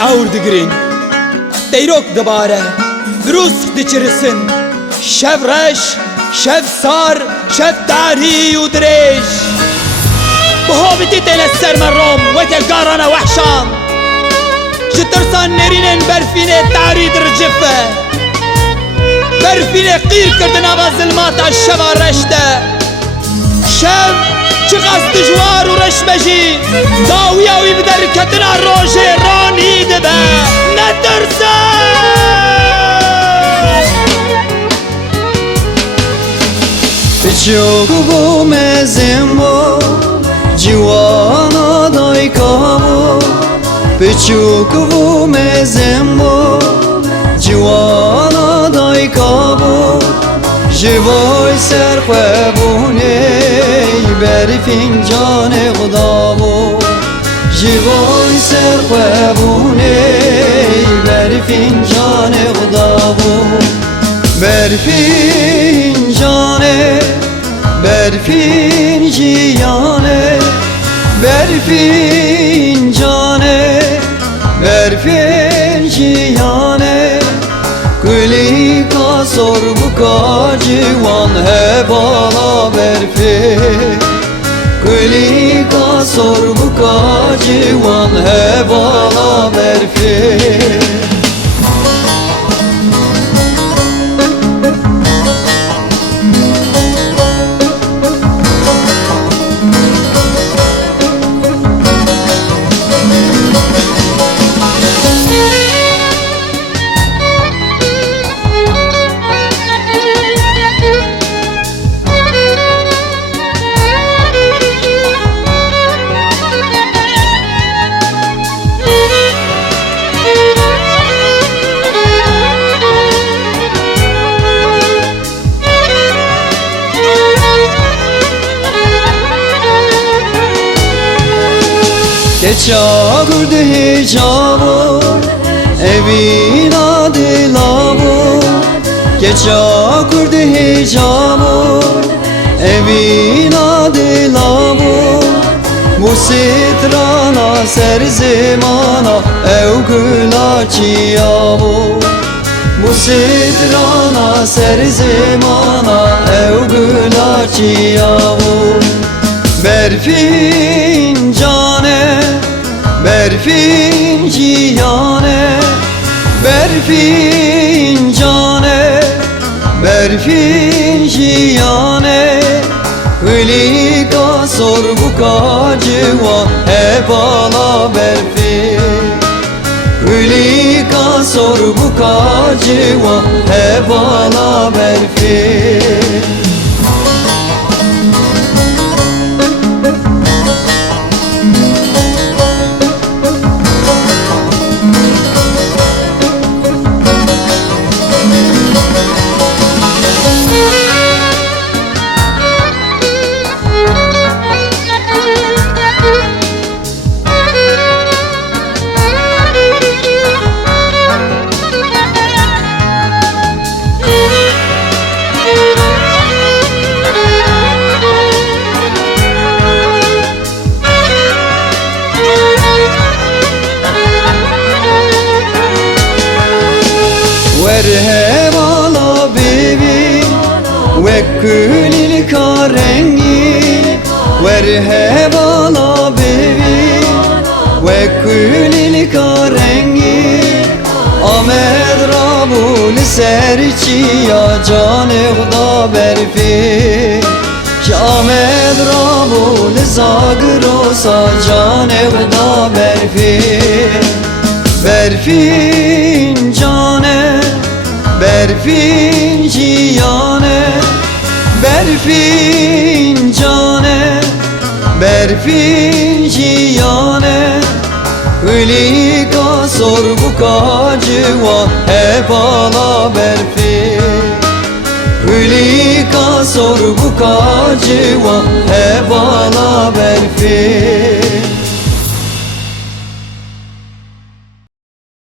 Awr digirin Deyrok dibare Brusk diçirisin Şev reş, şev sar, şev tarî û dirêj Bi hobitî têne ser me rom weke garana wehşan Ji tirsan nêrînên berfînê tarî dircife Berfînê qîr kirdin ava zilmata şeva reş de Şev çi qas dijwar û reş me jî Dawiya wî bi derketina rojê ranî dibe Netirse Çok bu mezim bu Civana dayka bu Çok bu mezim bu Civana dayka bu Jivoy serxwe bune Ber fincan xuda bu Jivoy serxwe bune Ber fincan xuda bu Ber fincan Berfin ciyane Berfin cane Berfin ciyane Gülü kasor bu kacivan hebala berfin Gülü kasor bu kacivan hebala berfin Geça kurdu hicabı Evin adı lavı Geça kurdu hicabı Evin adı lavı Bu sitrana ser zemana Ev gula çiyavu Bu sitrana ser zemana Ev gula çiyavu Berfin cane Berfin ciyane Berfin cane Berfin ciyane Hıli kasor bu kaciva Hebala berfin Hıli kasor bu kaciva Hebala berfin Hevala bebi ve külil karengi Ver hevala bebi ve külil karengi Ahmet Rabul serçi ya cane xuda berfi Ahmet Rabul zagrosa cane xuda berfi Berfin cane Berfin ciyane Berfin cane Berfin ciyane Hıli kasor bu kaciva Hebala berfin Hıli kasor bu kaciva Hebala berfin